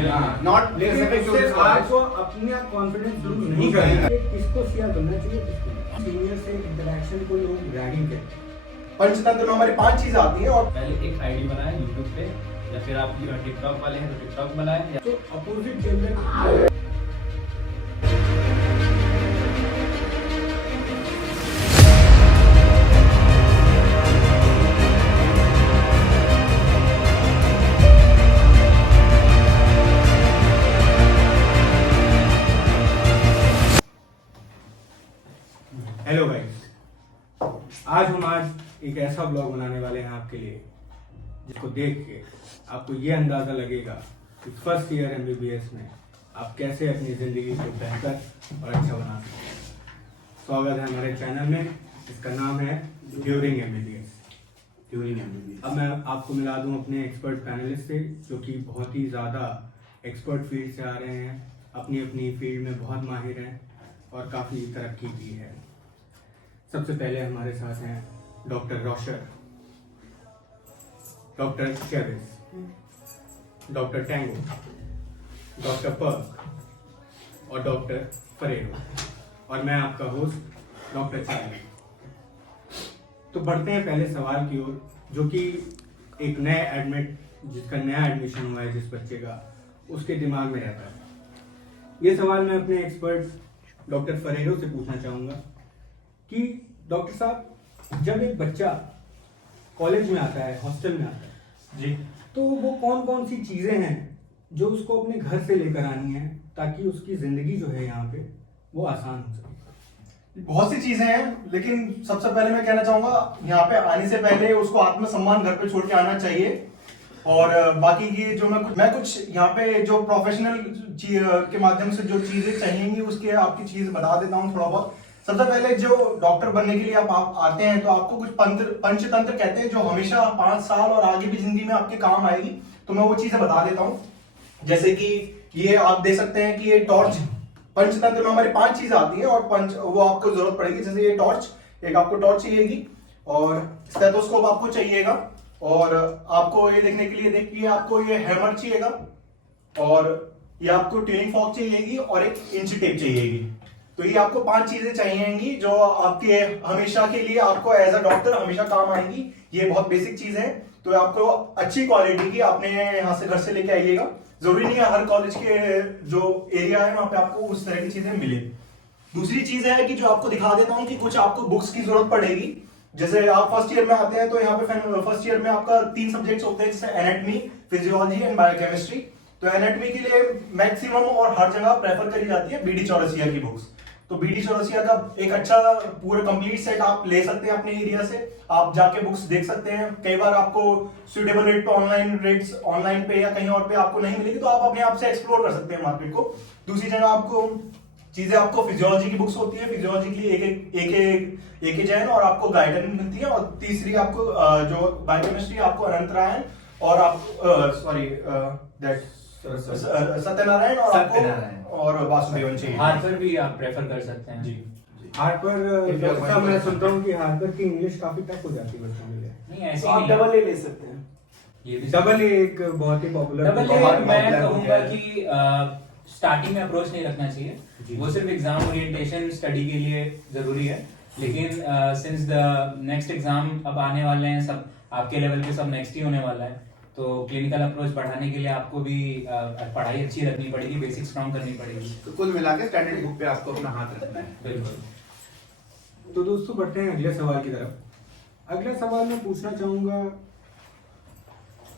Not specific to this college. आपको अपना confidence lose नहीं करना है। किसको शेयर करना चाहिए, किसको नहीं। सीनियर से इंटरेक्शन को लोग रैगिंग कहते हैं। पंचतंत्र में हमारी 5 चीजें आती हैं और पहले एक आईडी बनाएं YouTube पे, या फिर आप टिकटॉक वाले हैं तो टिकटॉक बनाएं, या तो अपोजिट जेंडर हेलो गाइस, आज एक ऐसा ब्लॉग बनाने वाले हैं आपके लिए जिसको देख के आपको ये अंदाजा लगेगा कि फर्स्ट ईयर MBBS में आप कैसे अपनी ज़िंदगी को बेहतर और अच्छा बना सकते हैं। स्वागत है हमारे चैनल में, इसका नाम है ड्यूरिंग MBBS। अब मैं आपको मिला दूं अपने एक्सपर्ट पैनलिस्ट से, जो कि बहुत ही ज़्यादा एक्सपर्ट फील्ड से आ रहे हैं, अपनी अपनी फील्ड में बहुत माहिर हैं और काफ़ी तरक्की की है। सबसे पहले हमारे साथ हैं doctor Rocher, doctor Chevis, doctor Tango, doctor Perk और डॉक्टर फरेरो, और मैं आपका होस्ट डॉक्टर चार्ली। तो बढ़ते हैं पहले सवाल की ओर, जो कि एक जिसका नया एडमिशन हुआ है जिस बच्चे का, उसके दिमाग में रहता है। ये सवाल मैं अपने एक्सपर्ट डॉक्टर फरेरो से पूछना चाहूँगा कि डॉक्टर साहब, जब एक बच्चा कॉलेज में आता है, हॉस्टल में आता है जी, तो वो कौन कौन सी चीज़ें हैं जो उसको अपने घर से लेकर आनी है ताकि उसकी ज़िंदगी जो है यहाँ पे वो आसान हो सके। बहुत सी चीजें हैं, लेकिन सबसे पहले मैं कहना चाहूंगा यहाँ पे आने से पहले उसको आत्मसम्मान घर पे छोड़ के आना चाहिए। और बाकी की जो मैं कुछ यहाँ पे जो प्रोफेशनल के माध्यम से जो चीजें चाहिएंगी उसके आपकी चीज बता देता हूँ थोड़ा बहुत। सबसे पहले जो डॉक्टर बनने के लिए आप आते हैं तो आपको कुछ पंचतंत्र कहते हैं जो हमेशा 5 साल और आगे भी जिंदगी में आपके काम आएगी। तो मैं वो चीजें बता देता हूँ, जैसे कि ये आप दे सकते हैं कि ये टॉर्च, पंचतंत्र में हमारी 5 चीजें आती हैं और वो आपको जरूरत पड़ेगी। जैसे ये टॉर्च, एक आपको टॉर्च चाहिएगी और स्टेथोस्कोप आपको चाहिएगा, और आपको ये देखने के लिए देखिए आपको ये हैमर चाहिएगा, और ये आपको ट्यूनिंग फॉर्क चाहिएगी और एक इंच टेप चाहिएगी। तो ये आपको 5 चीजें चाहिएंगी जो आपके हमेशा के लिए आपको एज अ डॉक्टर हमेशा काम आएंगी। ये बहुत बेसिक चीज है, तो आपको अच्छी क्वालिटी की आपने यहाँ से घर से लेके आइएगा। जरूरी नहीं है हर कॉलेज के जो एरिया है वहां पे आपको उस तरह की चीजें मिले। दूसरी चीज है कि जो आपको दिखा देता हूँ कि कुछ आपको बुक्स की जरूरत पड़ेगी। जैसे आप फर्स्ट ईयर में आते हैं तो यहाँ पे फर्स्ट ईयर में आपका 3 सब्जेक्ट्स होते हैं, जैसे एनाटॉमी, फिजियोलॉजी एंड बायोकेमिस्ट्री। तो एनाटॉमी के लिए मैक्सिमम और हर जगह प्रेफर करी जाती है BD चौरसिया की बुक्स। तो BD चौरसिया का एक अच्छा पूरा कंप्लीट सेट आप ले सकते हैं अपने एरिया से, आप जाके बुक्स देख सकते हैं। कई बार आपको सुटेबल रेट पे ऑनलाइन पे या कहीं और पे आपको नहीं मिलेगी, तो आप अपने आप से एक्सप्लोर कर सकते हैं मार्केट को। दूसरी जगह आपको फिजियोलॉजी की बुक्स होती है, फिजियोलॉजी के लिए एक जैन और आपको गाइडन मिलती है, और तीसरी आपको जो बायोकेमिस्ट्री आपको अनंत रायन और आप सत्यनारायण और वासुदेवन चाहिए। हार्पर भी आप प्रेफर कर सकते हैं। जी हार्पर, मैं सुनता हूँ कि हार्पर की इंग्लिश काफी टफ हो जाती है बच्चों के लिए। नहीं, ऐसे तो आप नहीं, डबल ए ले सकते हैं। ये भी डबल ए एक बहुत ही पॉपुलर डबल ए मैं कहूंगा कि स्टार्टिंग में अप्रोच नहीं रखना चाहिए। वो सिर्फ एग्जाम ओरिएंटेशन स्टडी के लिए जरूरी है, लेकिन सिंस द नेक्स्ट एग्जाम अब आने वाले हैं, सब आपके लेवल के सब नेक्स्ट ही होने वाला है, तो क्लिनिकल अप्रोच बढ़ाने के लिए आपको भी पढ़ाई अच्छी रखनी पड़ेगी, बेसिक स्ट्रॉन्ग करनी पड़ेगी। तो कुल मिलाकर स्टैंडर्ड बुक पे आपको अपना हाथ रखना है। बिल्कुल। तो दोस्तों बढ़ते हैं अगले सवाल की तरफ। अगला सवाल मैं पूछना चाहूंगा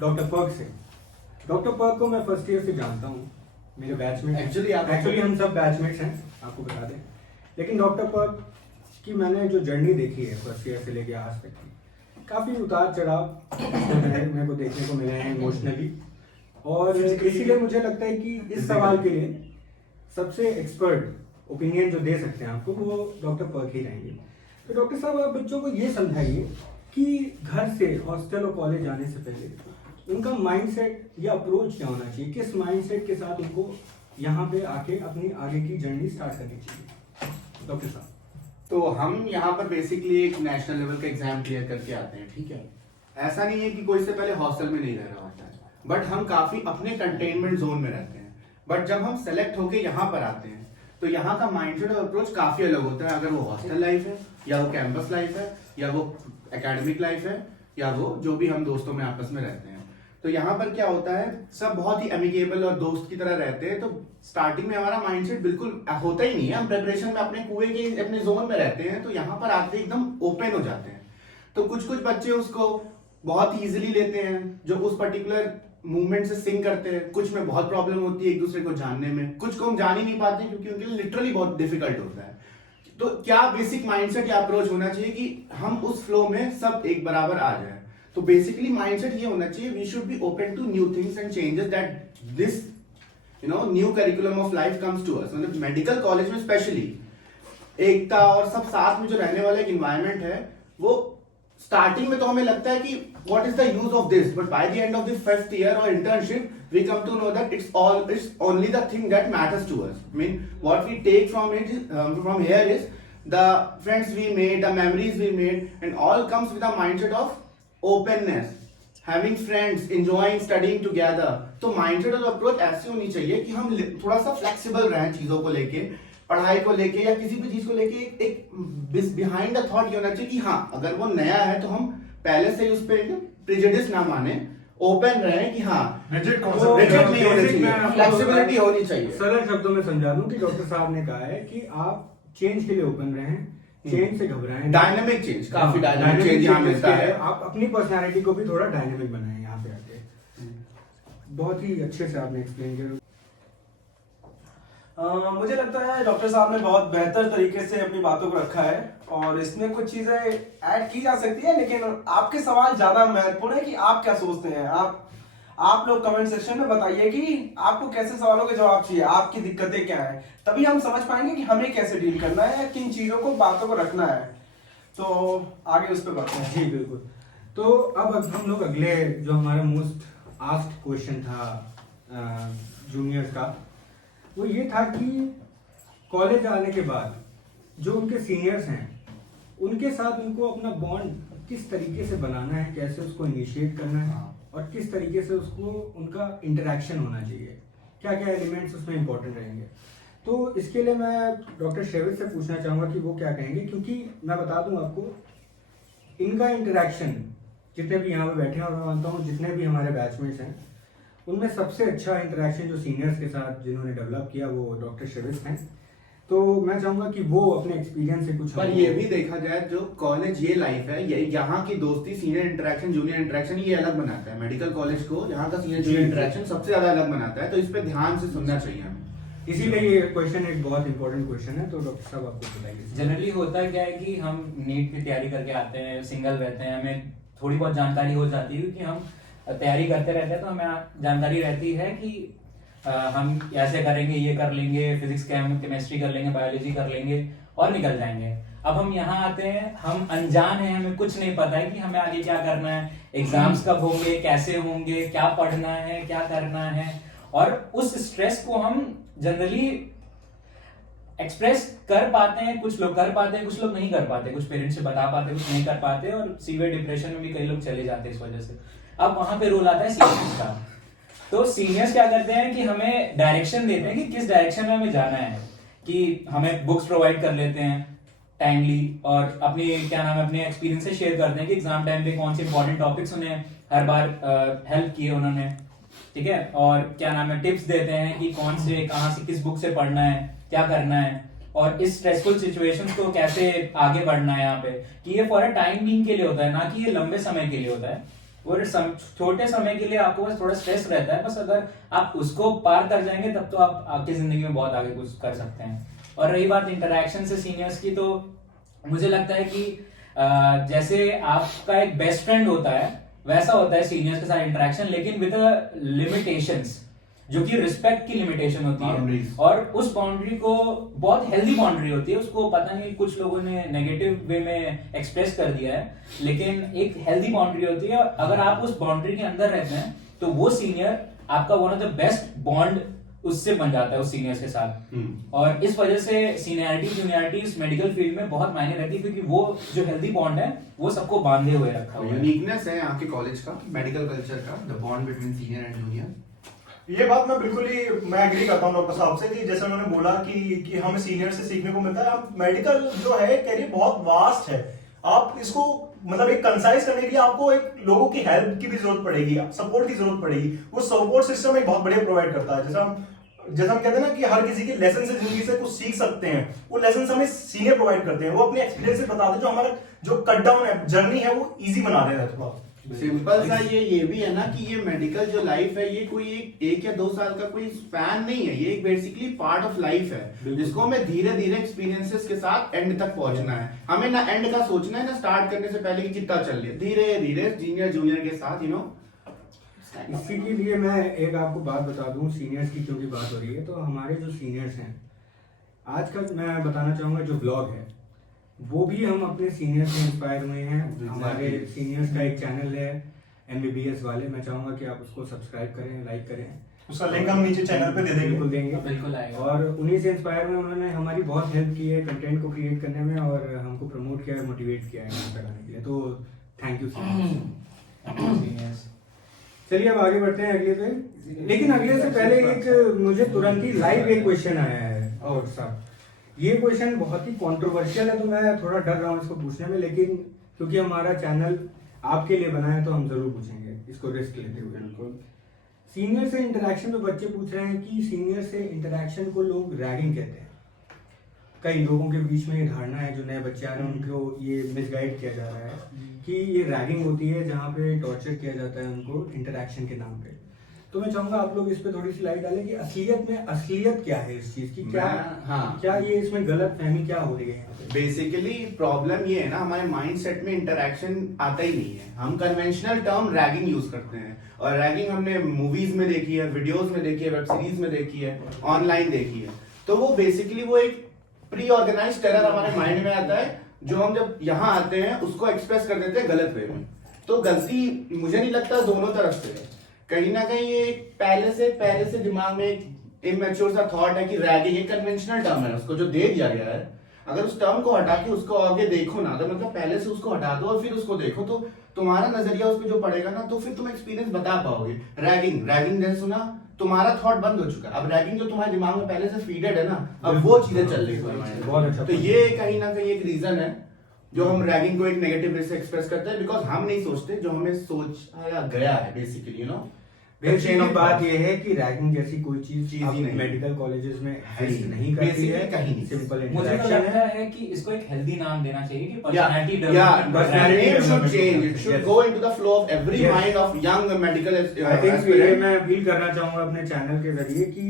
डॉक्टर पर्क से। डॉक्टर पर्क को मैं फर्स्ट ईयर से जानता हूँ, मेरे बैचमेट। एक्चुअली हम सब बैचमेट्स हैं, आपको बता दें। लेकिन डॉक्टर पर्क की मैंने जो जर्नी देखी है फर्स्ट ईयर से लेके आज तक की, काफ़ी उतार चढ़ाव मेरे को देखने को मिले हैं इमोशनली, और इसीलिए मुझे लगता है कि इस सवाल के लिए सबसे एक्सपर्ट ओपिनियन जो दे सकते हैं आपको वो डॉक्टर पर्क ही रहेंगे। तो डॉक्टर साहब, आप बच्चों को ये समझाइए कि घर से हॉस्टल और कॉलेज आने से पहले उनका माइंडसेट या अप्रोच क्या होना चाहिए, किस माइंडसेट के साथ उनको यहाँ पे आके अपनी आगे की जर्नी स्टार्ट करनी चाहिए डॉक्टर साहब? तो हम यहाँ पर बेसिकली एक नेशनल लेवल का एग्जाम क्लियर करके आते हैं, ठीक है। ऐसा नहीं है कि कोई से पहले हॉस्टल में नहीं रह रहा होता है, बट हम काफी अपने कंटेनमेंट जोन में रहते हैं। बट जब हम सेलेक्ट होके यहाँ पर आते हैं तो यहाँ का माइंडसेट और अप्रोच काफी अलग होता है, अगर वो हॉस्टल लाइफ है या वो कैंपस लाइफ है या वो एकेडमिक लाइफ है या वो जो भी हम दोस्तों में आपस में रहते हैं। तो यहाँ पर क्या होता है, सब बहुत ही एमिकेबल और दोस्त की तरह रहते हैं। तो स्टार्टिंग में हमारा माइंडसेट बिल्कुल होता ही नहीं है, हम प्रिपरेशन में अपने कुएं के अपने जोन में रहते हैं। तो यहाँ पर आते एकदम ओपन हो जाते हैं। तो कुछ कुछ बच्चे उसको बहुत ही इजीली लेते हैं, जो उस पर्टिकुलर मूवमेंट से सिंक करते हैं। कुछ में बहुत प्रॉब्लम होती है एक दूसरे को जानने में, कुछ को हम जान ही नहीं पाते क्योंकि उनके लिए लिटरली बहुत डिफिकल्ट होता है। तो क्या बेसिक माइंडसेट या अप्रोच होना चाहिए कि हम उस फ्लो में सब एक बराबर आ जाए। तो बेसिकली माइंडसेट ये होना चाहिए, we should be open to new things and changes that this new curriculum of life comes to us. मतलब मेडिकल कॉलेज में स्पेशली एकता और सब साथ में जो रहने वाला एक इन्वायरमेंट है, वो स्टार्टिंग में तो हमें लगता है कि what is the use of this, but by the end of the first year और internship we come to know that it's only the thing that matters to us. Mean what we take from here is the friends we made, the memories we made, and all comes with a mindset of openness, having friends, enjoying studying together. तो mindset और approach ऐसी होनी चाहिए कि हम थोड़ा सा flexible रहें चीजों को लेके, पढ़ाई को लेके या किसी भी चीज को लेके। एक बिहाइंड द थॉट ये होना चाहिए कि हाँ, अगर वो नया है तो हम पहले से उस पर प्रेजुडिस ना माने, ओपन रहे कि हाँ रिजिड rigid नहीं होना चाहिए, फ्लेक्सिबिलिटी होनी चाहिए। सरल शब्दों में समझा दूं कि डॉक्टर साहब ने कहा है कि आप चेंज के लिए ओपन रहें, चेंज से घबराएं। डायनामिक चेंज, काफी डायनामिक चेंज यहाँ मिलता है। आप अपनी पर्सनालिटी को भी थोड़ा डायनामिक बनाएं यहाँ पे आके। बहुत ही अच्छे से आपने एक्सप्लेन किया। मुझे लगता है डॉक्टर साहब ने बहुत बेहतर तरीके से अपनी बातों को रखा है और इसमें कुछ चीजें ऐड की जा सकती है, लेकिन आपके सवाल ज्यादा महत्वपूर्ण है कि आप क्या सोचते हैं। आप लोग कमेंट सेक्शन में बताइए कि आपको कैसे सवालों के जवाब चाहिए, आपकी दिक्कतें क्या हैं, तभी हम समझ पाएंगे कि हमें कैसे डील करना है या किन चीजों को बातों को रखना है। तो आगे उस पर बढ़ते हैं। जी बिल्कुल। तो अब हम लोग अगले जो हमारा मोस्ट आस्क्ड क्वेश्चन था जूनियर्स का, वो ये था कि कॉलेज आने के बाद जो उनके सीनियर्स हैं उनके साथ उनको अपना बॉन्ड किस तरीके से बनाना है, कैसे उसको इनिशिएट करना है और किस तरीके से उसको उनका इंटरेक्शन होना चाहिए, क्या क्या एलिमेंट्स उसमें इंपॉर्टेंट रहेंगे। तो इसके लिए मैं डॉक्टर शेवित से पूछना चाहूँगा कि वो क्या कहेंगे, क्योंकि मैं बता दूं आपको इनका इंटरेक्शन जितने भी यहाँ पे बैठे हैं और मैं मानता हूँ जितने भी हमारे बैचमेट्स हैं उनमें सबसे अच्छा इंटरेक्शन जो सीनियर्स के साथ जिन्होंने डेवलप किया वो डॉक्टर शेवित हैं। तो मैं चाहूंगा कि वो अपने एक्सपीरियंस से कुछ। पर ये भी देखा जाए जो कॉलेज ये लाइफ है, ये यहाँ की दोस्ती, सीनियर इंटरेक्शन, जूनियर इंटरेक्शन ये अलग बनाता है। मेडिकल कॉलेज को यहाँ का सीनियर जूनियर इंटरेक्शन सबसे ज्यादा अलग बनाता है। तो इस पे ध्यान से सुनना चाहिए हमें। इसीलिए ये क्वेश्चन एक बहुत इंपॉर्टेंट क्वेश्चन है। तो डॉक्टर साहब आपको बताइए। जनरली होता क्या है कि हम नीट की तैयारी करके आते हैं, सिंगल रहते हैं, हमें थोड़ी बहुत जानकारी हो जाती है क्योंकि हम तैयारी करते रहते हैं। तो हमें जानकारी रहती है कि हम ऐसे करेंगे, ये कर लेंगे, फिजिक्स केमिस्ट्री कर लेंगे, बायोलॉजी कर लेंगे और निकल जाएंगे। अब हम यहाँ आते हैं, हम अनजान हैं, हमें कुछ नहीं पता है कि हमें आगे क्या करना है, एग्जाम्स कब होंगे, कैसे होंगे, क्या पढ़ना है, क्या करना है। और उस स्ट्रेस को हम जनरली एक्सप्रेस कर पाते हैं, कुछ लोग कर पाते हैं, कुछ लोग नहीं कर पाते, कुछ पेरेंट्स से बता पाते, कुछ नहीं कर पाते और सीवियर डिप्रेशन में भी कई लोग चले जाते हैं इस वजह से। अब वहां पे रोल आता है सीनियर्स का। तो सीनियर्स क्या करते हैं कि हमें डायरेक्शन देते हैं कि किस डायरेक्शन में हमें जाना है, कि हमें बुक्स प्रोवाइड कर लेते हैं टाइमली और अपनी क्या नाम है अपने एक्सपीरियंस से शेयर करते हैं कि एग्जाम टाइम पे कौन से इंपॉर्टेंट टॉपिक्स उन्हें हर बार हेल्प किए उन्होंने, ठीक है। और क्या नाम है टिप्स देते हैं कि कौन से कहाँ से किस बुक से पढ़ना है, क्या करना है और इस स्ट्रेसफुल सिचुएशंस को कैसे आगे बढ़ना है यहाँ पे, कि ये फॉर अ टाइम बीइंग के लिए होता है, ना कि ये लंबे समय के लिए होता है। और छोटे समय के लिए आपको बस थोड़ा स्ट्रेस रहता है, बस अगर आप उसको पार कर जाएंगे तब तो आप आपकी जिंदगी में बहुत आगे कुछ कर सकते हैं। और रही बात इंटरेक्शन से सीनियर्स की, तो मुझे लगता है कि जैसे आपका एक बेस्ट फ्रेंड होता है वैसा होता है सीनियर्स के साथ इंटरेक्शन, लेकिन विद लिमिटेशंस, जो कि रिस्पेक्ट की लिमिटेशन होती है। और उस बाउंड्री को बहुत हेल्दी बाउंड्री होती है, उसको पता नहीं कुछ लोगों ने नेगेटिव वे में एक्सप्रेस कर दिया है, लेकिन एक हेल्दी बाउंड्री होती है। अगर आप उस बाउंड्री के अंदर रहते हैं तो वो सीनियर आपका one of the best bond उससे बन जाता है उस सीनियर्स के साथ। और इस वजह से सीनियरिटी जूनियरिटी इस मेडिकल फील्ड में बहुत मायने रहती है, क्योंकि वो जो हेल्दी बॉन्ड है वो सबको बांधे हुए रखा हुआ है। यूनिकनेस है यहाँ के कॉलेज का, मेडिकल कल्चर का, the bond between senior and junior. ये बात मैं बिल्कुल ही मैं एग्री करता हूँ डॉक्टर साहब से कि जैसे उन्होंने बोला कि हमें सीनियर से सीखने को मिलता है। मेडिकल जो है कैरियर बहुत वास्ट है, आप इसको मतलब एक कंसाइज करने के लिए आपको एक लोगों की हेल्प की भी जरूरत पड़ेगी, सपोर्ट की जरूरत पड़ेगी। वो सपोर्ट सिस्टम एक बहुत बढ़िया प्रोवाइड करता है। जैसे हम कहते हैं ना कि हर किसी के लेसन से जिंदगी से कुछ सीख सकते हैं, वो लेसन हमें सीनियर प्रोवाइड करते हैं। वो अपने एक्सपीरियंस से बताते हैं, जो हमारा जो कट डाउन है जर्नी है वो इजी बना देता है थोड़ा। सिंपल सा ये भी है ना कि ये मेडिकल जो लाइफ है ये कोई एक या 2 साल का कोई स्पैन नहीं है, ये एक बेसिकली पार्ट ऑफ लाइफ है जिसको हमें धीरे धीरे एक्सपीरियंसेस के साथ एंड तक पहुंचना है। हमें ना एंड का सोचना है ना स्टार्ट करने से पहले कि कितना चल रही है, धीरे धीरे सीनियर जूनियर के साथ इसी के लिए मैं एक आपको बात बता दूं, सीनियर्स की क्योंकि बात हो रही है, तो हमारे जो सीनियर्स हैं आज का मैं बताना चाहूँगा जो ब्लॉग है वो भी हम अपने सीनियर से इंस्पायर हुए हैं। हमारे सीनियर्स का एक चैनल है MBBS वाले, मैं चाहूँगा कि आप उसको सब्सक्राइब करें, लाइक करें, उसका लिंक हम नीचे चैनल पे दे देंगे। बिल्कुल देंगे, बिल्कुल आएगा। और उन्हीं से इंस्पायर हुए, उन्होंने हमारी बहुत हेल्प की है कंटेंट को क्रिएट करने में और हमको प्रमोट किया है, मोटिवेट किया है यहाँ तक आने के लिए, तो थैंक यू सीनियर्स। चलिए अब आगे बढ़ते हैं अगले पे। लेकिन अगले से पहले एक मुझे तुरंत ही लाइव एक क्वेश्चन आया है और साहब, ये क्वेश्चन बहुत ही कंट्रोवर्शियल है तो मैं थोड़ा डर रहा हूँ इसको पूछने में, लेकिन क्योंकि हमारा चैनल आपके लिए बना है तो हम जरूर पूछेंगे इसको रिस्क लेते हुए। बिल्कुल। सीनियर से इंटरेक्शन में बच्चे पूछ रहे हैं कि सीनियर से इंटरेक्शन को लोग रैगिंग कहते हैं। कई लोगों के बीच में ये धारणा है, जो नए बच्चे आ रहे हैं उनको ये मिसगाइड किया जा रहा है कि ये रैगिंग होती है जहाँ पे टॉर्चर किया जाता है उनको इंटरेक्शन के नाम पे। तो मैं चाहूंगा आप लोग इस पे थोड़ी सी लाइट डालें कि असलियत क्या है इस चीज की, क्या ये इसमें गलत फहमी क्या हो रही है। बेसिकली प्रॉब्लम ये है ना, हमारे माइंडसेट में इंटरेक्शन आता ही नहीं है। हम कन्वेंशनल टर्म रैगिंग यूज करते हैं, और रैगिंग हमने मूवीज में देखी है, वीडियोस में देखी है, वेब सीरीज में देखी है, ऑनलाइन देखी है। तो वो बेसिकली वो एक प्री ऑर्गेनाइज टेरर हमारे माइंड में आता है, जो हम जब यहाँ आते हैं उसको एक्सप्रेस कर देते हैं गलत वे में। तो गलती मुझे नहीं लगता दोनों तरफ से है, कहीं ना कहीं ये पहले से दिमाग में एक इमेच्योर सा थॉट है कि रैगिंग एक कन्वेंशनल टर्म है, उसको जो दे दिया गया है, अगर उस टर्म को हटा के उसको आगे देखो ना, तो मतलब पहले से उसको हटा दो और फिर उसको देखो, तो तुम्हारा नजरिया उस पर जो पड़ेगा ना, तो फिर तुम एक्सपीरियंस बता पाओगे। रैगिंग जैसे सुना, तुम्हारा थॉट बंद हो चुका है। अब रैगिंग जो तुम्हारे दिमाग में पहले से फीडेड है ना, अब वो चीजें चल रही है। बहुत अच्छा। तो ये कहीं ना कहीं एक रीजन है जो हम रैगिंग को एक नेगेटिव वे से एक्सप्रेस करते हैं, बिकॉज हम नहीं सोचते जो हमें सोचाया गया है बेसिकली, यू नो। बेसिकली बात ये है कि रैगिंग जैसी कोई चीज ही नहीं, मेडिकल कॉलेजेस में एग्जिस्ट नहीं करती है, कहीं नहीं। सिंपल मुझे तो इंटरेक्शन लगता है। है कि इसको एक हेल्दी नाम देना चाहिए कि Yeah, personality yeah, personality name should development. change. It should Yes. go into the flow of every Yes. mind of young medical I think ये aspirant. मैं अपील करना चाहूंगा अपने चैनल के जरिए कि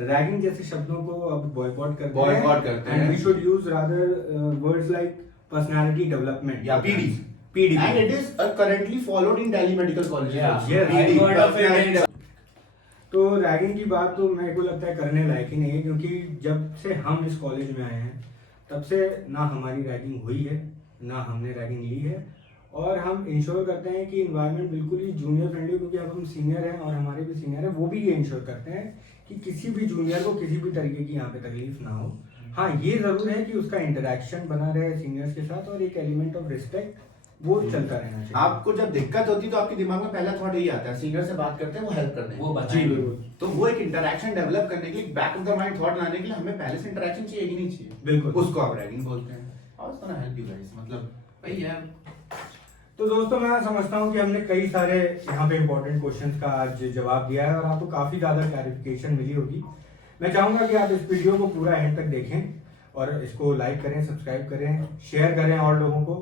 रैगिंग जैसे शब्दों को अब बॉयकॉट करते हैं, Boycott करते हैं। And we should use rather words like personality development Yeah, PD. And it is currently followed in Delhi medical colleges. Yeah. also. Yes. PD, I heard of it. personality तो ragging की बात तो मेरे को लगता है करने लायक ही नहीं है, क्योंकि जब से हम इस कॉलेज में आए हैं तब से ना हमारी रैगिंग हुई है ना हमने रैगिंग ली है, और हम इंश्योर करते हैं कि इन्वायरमेंट बिल्कुल ही जूनियर फ्रेंडली, क्योंकि अब हम सीनियर हैं और हमारे भी सीनियर हैं, वो भी ये इंश्योर करते हैं कि किसी भी जूनियर को किसी भी तरीके की यहाँ पे तकलीफ ना हो। हाँ, ये जरूर है कि उसका इंटरेक्शन बना रहे सीनियर्स के साथ, और एक एलिमेंट ऑफ रिस्पेक्ट वो चलता रहना चाहिए। आपको जब दिक्कत होती है तो आपके दिमाग में पहला थॉट यही आता है, सीनियर से बात करते हैं, वो हेल्प करते हैं, वो जी बताएंगे। बिल्कुल तो वो एक इंटरेक्शन डेवलप करने के लिए, back of the mind thought लाने के लिए हमें पहले से इंटरेक्शन चाहिए कि नहीं चाहिए, बिल्कुल। उसको आप रैगिंग बोलते हैं। और उसको ना हेल्प यू गाइस, मतलब भाई यार। तो दोस्तों मैं समझता हूँ कि हमने कई सारे यहाँ पे इम्पोर्टेंट क्वेश्चंस का आज जवाब दिया है और आपको काफ़ी ज़्यादा क्लैरिफिकेशन मिली होगी। मैं चाहूँगा कि आप इस वीडियो को पूरा एंड तक देखें और इसको लाइक करें, सब्सक्राइब करें, शेयर करें और लोगों को,